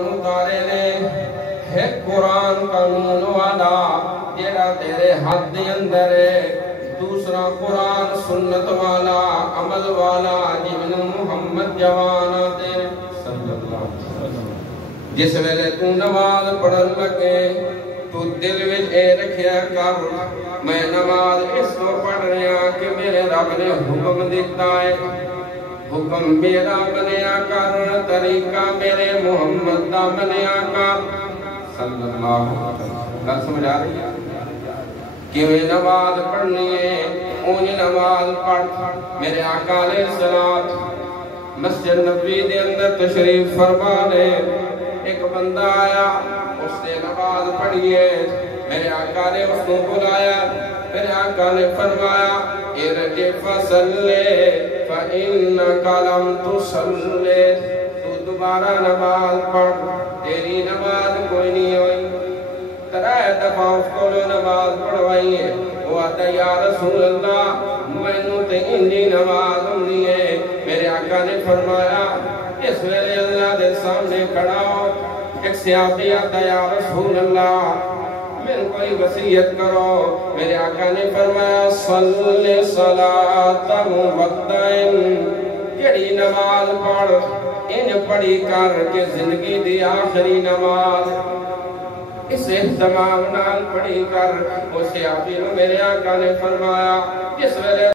اتارے نے ہے قرآن قانون والا جیڑا تیرے ہاتھ دے اندر ہے، دوسرا قرآن سنت والا عمل والا جن محمد جوانا تیرے صلی اللہ علیہ وسلم۔ جس ویلے تو نماز پڑھن لگے تو دل وچ اے رکھیا کر میں نماز اس کو پڑھ رہا کہ میرے رب نے حکم دیتا ہے، حکم میرا بنیا کر، طریقہ میرے محمد دا بنیا کر صلی اللہ علیہ وسلم۔ گل سمجھ آ رہی ہے کہ میں نماز پڑھنی ہے، اونی نماز پڑھ۔ میرے آقا علیہ السلام مسجد نبوی دے اندر تشریف فرما لے، ایک بندہ آیا اس نے نماز پڑھی ہے، میرے آقا نے اس کو بلایا، میرے آقا نے فرمایا ارجع فصلی فإنک لم تصلی، تو دوبارہ نماز پڑھ، تیری نماز کوئی نہیں ہوئی۔ ترائے دفعہ اس کو نماز پڑھوائی ہے، وہ آتا یا رسول اللہ میں نو تے انہی نماز ہوندی ہے۔ میرے آقا نے فرمایا اس ویلے اللہ دے سامنے کھڑا ہو، ایک صحابی آتا یا رسول اللہ میں کوئی وصیت کرو۔ میرے آقا نے فرمایا صلی صلاة موقتین، کیڑی نماز پڑھ ان پڑھی کر کے زندگی دی آخری نماز اس اہتمام نال پڑھی کر۔ اس صحابی نے میرے آقا نے فرمایا جس ویلے